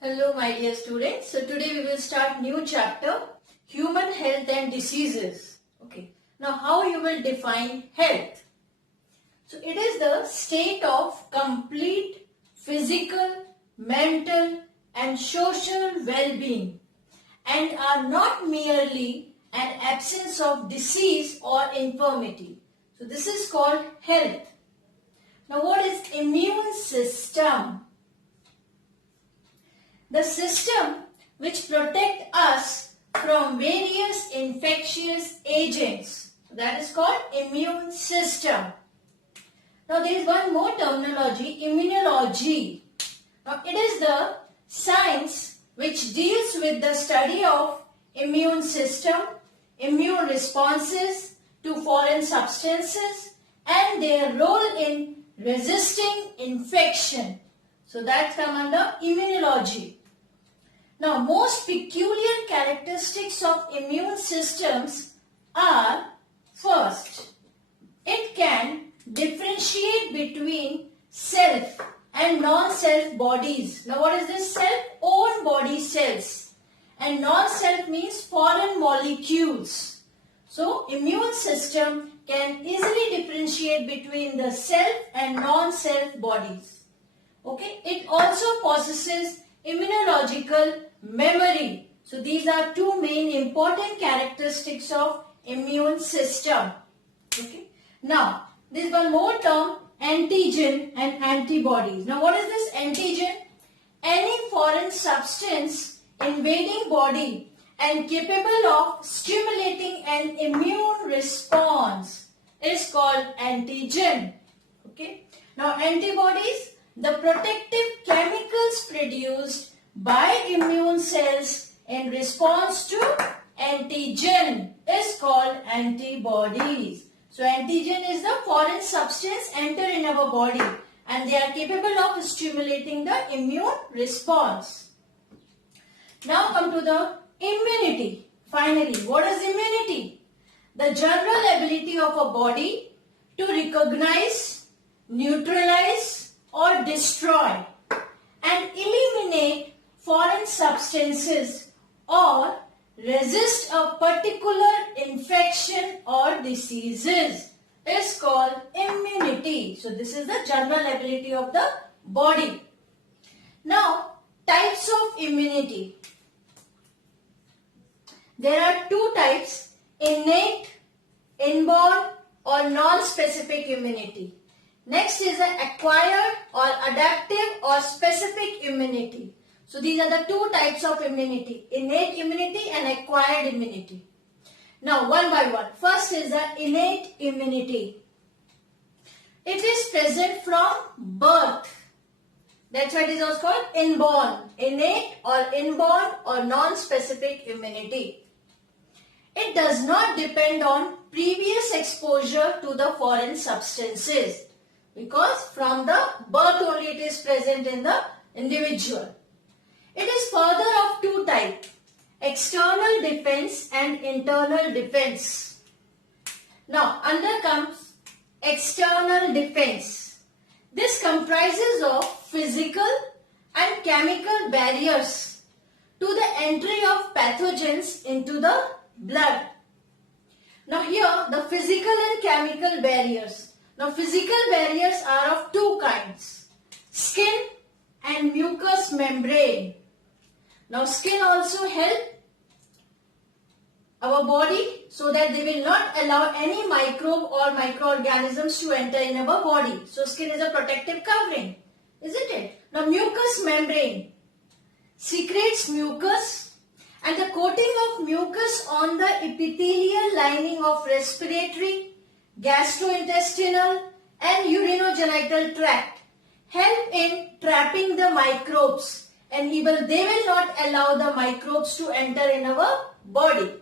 Hello my dear students. So today we will start new chapter, Human Health and Diseases. Okay. Now how you will define health? So it is the state of complete physical, mental and social well-being and are not merely an absence of disease or infirmity. So this is called health. Now what is immune system? The system which protect us from various infectious agents. That is called immune system. Now there is one more terminology, immunology. Now it is the science which deals with the study of immune system, immune responses to foreign substances and their role in resisting infection. So that comes under immunology. Now, most peculiar characteristics of immune systems are, first, it can differentiate between self and non-self bodies. Now, what is this self? Own body cells. And non-self means foreign molecules. So, immune system can easily differentiate between the self and non-self bodies. Okay, it also possesses immunological memory. So these are two main important characteristics of immune system. Okay. Now, there is one more term, antigen and antibodies. Now what is this antigen? Any foreign substance invading body and capable of stimulating an immune response is called antigen. Okay. Now antibodies, the protective chemicals produced by immune cells in response to antigen is called antibodies. So antigen is the foreign substance enter in our body and they are capable of stimulating the immune response. Now come to the immunity. Finally, what is immunity? The general ability of a body to recognize, neutralize or destroy and eliminate foreign substances or resist a particular infection or diseases is called immunity. So this is the general ability of the body. Now, types of immunity. There are two types, innate, inborn or non-specific immunity. Next is the acquired or adaptive or specific immunity. So these are the two types of immunity, innate immunity and acquired immunity. Now one by one. First is the innate immunity. It is present from birth. That's why it is also called inborn, innate or inborn or non-specific immunity. It does not depend on previous exposure to the foreign substances because from the birth only it is present in the individual. It is further of two types, external defense and internal defense. Now, under comes external defense. This comprises of physical and chemical barriers to the entry of pathogens into the blood. Now, here the physical and chemical barriers. Now, physical barriers are of two kinds, skin and mucous membrane. Now skin also help our body so that they will not allow any microbe or microorganisms to enter in our body. So skin is a protective covering, isn't it? Now mucous membrane secretes mucus and the coating of mucus on the epithelial lining of respiratory, gastrointestinal and urinogenital tract help in trapping the microbes. And they will not allow the microbes to enter in our body.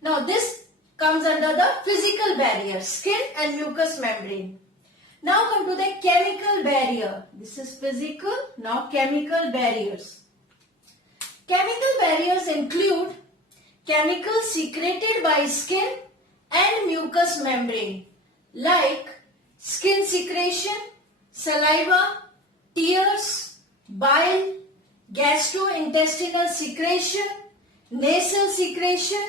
Now this comes under the physical barrier, skin and mucous membrane. Now come to the chemical barrier. This is physical, now chemical barriers. Chemical barriers include chemicals secreted by skin and mucous membrane like skin secretion, saliva, tears, bile, gastrointestinal secretion, nasal secretion,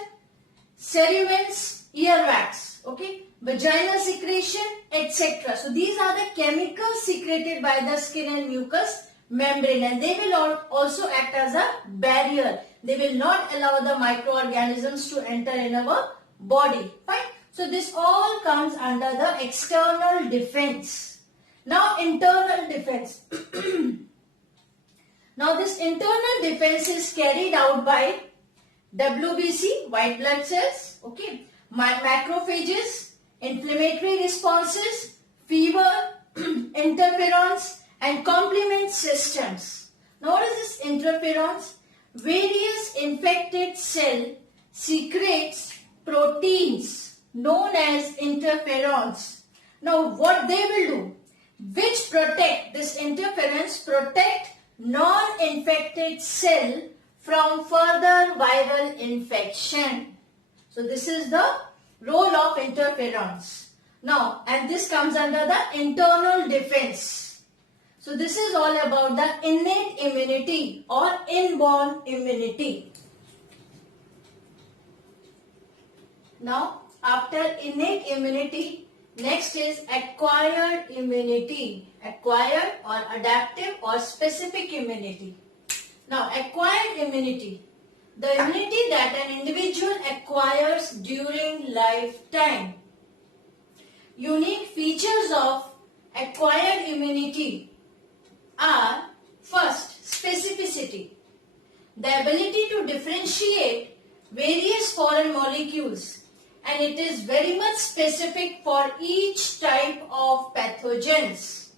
cerumens, earwax, okay, vaginal secretion, etc. So these are the chemicals secreted by the skin and mucous membrane, and they will also act as a barrier. They will not allow the microorganisms to enter in our body. Fine. So this all comes under the external defense. Now internal defense. Now this internal defense is carried out by WBC, white blood cells, okay, macrophages, inflammatory responses, fever, interferons, and complement systems. Now what is this interferons? Various infected cell secretes proteins known as interferons. Now what they will do? Which protect, this interferons protect non-infected cell from further viral infection. So this is the role of interferons. Now, and this comes under the internal defense. So this is all about the innate immunity or inborn immunity. Now, after innate immunity, next is acquired immunity. Acquired or adaptive or specific immunity. Now, acquired immunity. The immunity that an individual acquires during lifetime. Unique features of acquired immunity are, first, specificity. The ability to differentiate various foreign molecules, and it is very much specific for each type of pathogens.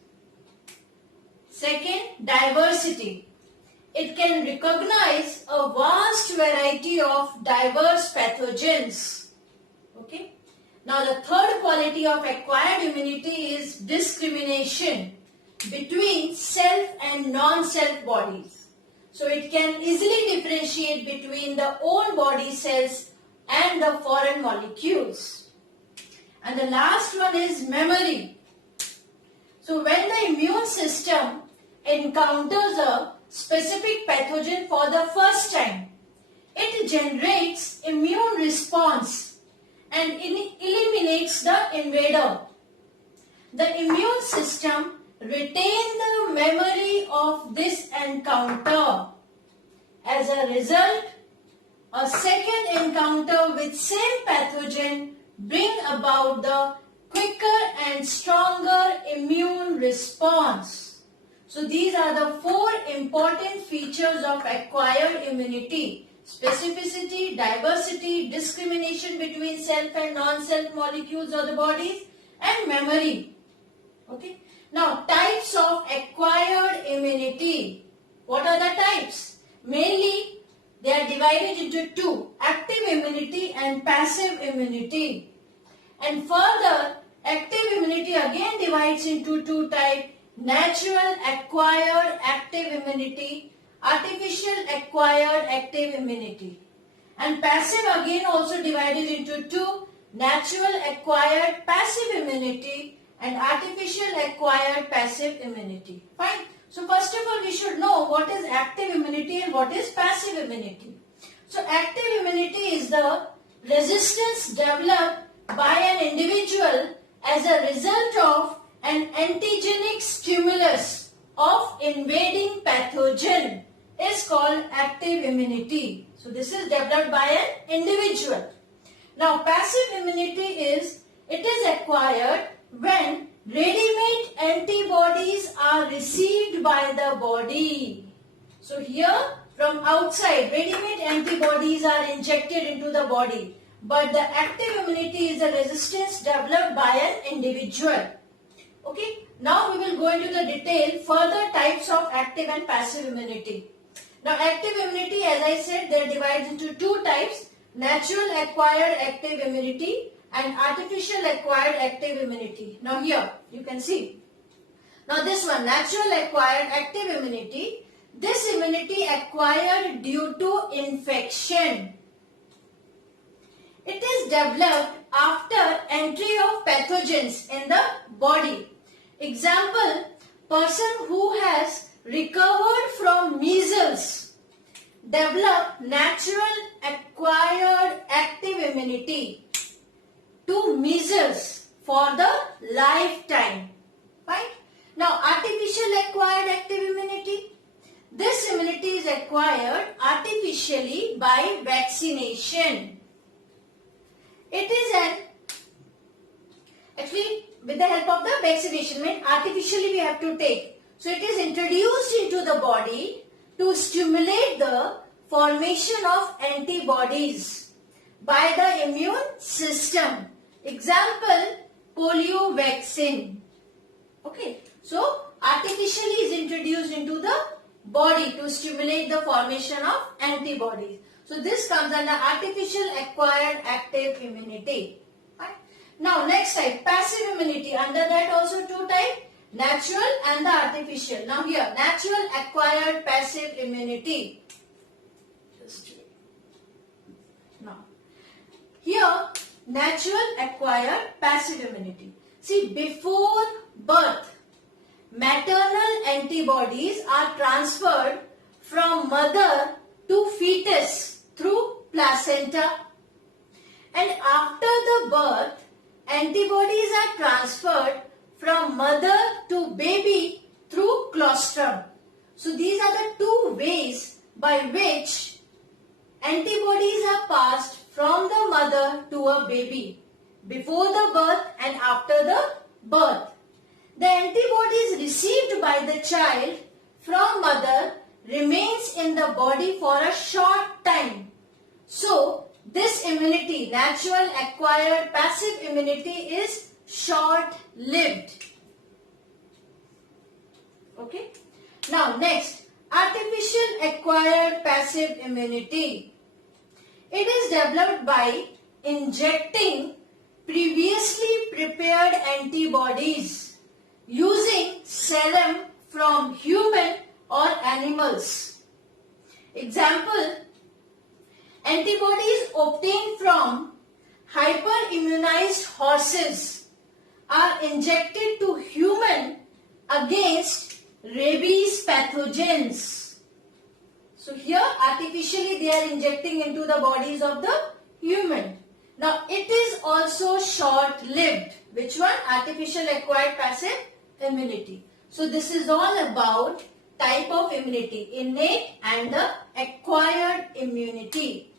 Second, diversity. It can recognize a vast variety of diverse pathogens. Okay. Now the third quality of acquired immunity is discrimination between self and non-self bodies. So it can easily differentiate between the own body cells and the foreign molecules. And the last one is memory. So when the immune system encounters a specific pathogen for the first time, it generates immune response and eliminates the invader. The immune system retains the memory of this encounter. As a result, a second encounter with same pathogen bring about the quicker and stronger immune response. So these are the four important features of acquired immunity: specificity, diversity, discrimination between self and non-self molecules of the bodies, and memory. Okay. Now, types of acquired immunity. What are the types? Mainly, they are divided into two: active immunity and passive immunity. And further, active immunity again divides into two types: natural acquired active immunity, artificial acquired active immunity. And passive again also divided into two: natural acquired passive immunity and artificial acquired passive immunity. Fine. So first of all, we should know what is active immunity and what is passive immunity. So active immunity is the resistance developed by an individual as a result of an antigenic stimulus of invading pathogen is called active immunity. So this is developed by an individual. Now passive immunity is, it is acquired when ready-made antibodies are received by the body. So here from outside ready-made antibodies are injected into the body, but the active immunity is a resistance developed by an individual. Okay, now we will go into the detail further types of active and passive immunity. Now active immunity, as I said, they are divided into two types: natural acquired active immunity and artificial acquired active immunity. Now here you can see. Now this one, natural acquired active immunity, this immunity acquired due to infection. It is developed after entry of pathogens in the body. Example, person who has recovered from measles develop natural acquired active immunity to measles for the lifetime. Right? Now, artificial acquired active immunity. This immunity is acquired artificially by vaccination. It is actually with the help of the vaccination, means artificially we have to take. So it is introduced into the body to stimulate the formation of antibodies by the immune system. Example, polio vaccine. Okay, so artificially is introduced into the body to stimulate the formation of antibodies. So this comes under artificial acquired active immunity. Right? Now next type, passive immunity. Under that also two types, natural and the artificial. Now here, natural acquired passive immunity. Just wait. Now here, natural acquired passive immunity. See, before birth, maternal antibodies are transferred from mother to fetus through placenta, and after the birth, antibodies are transferred from mother to baby through colostrum. So these are the two ways by which antibodies are passed from the mother to a baby, before the birth and after the birth. The antibodies received by the child from mother remains in the body for a short time. So this immunity, natural acquired passive immunity, is short-lived. Okay. Now next, artificial acquired passive immunity. It is developed by injecting previously prepared antibodies using serum from human or animals. Example, antibodies obtained from hyperimmunized horses are injected to human against rabies pathogens. So here artificially they are injecting into the bodies of the human. Now it is also short-lived. Which one? Artificial acquired passive immunity. So this is all about type of immunity, innate and the acquired immunity.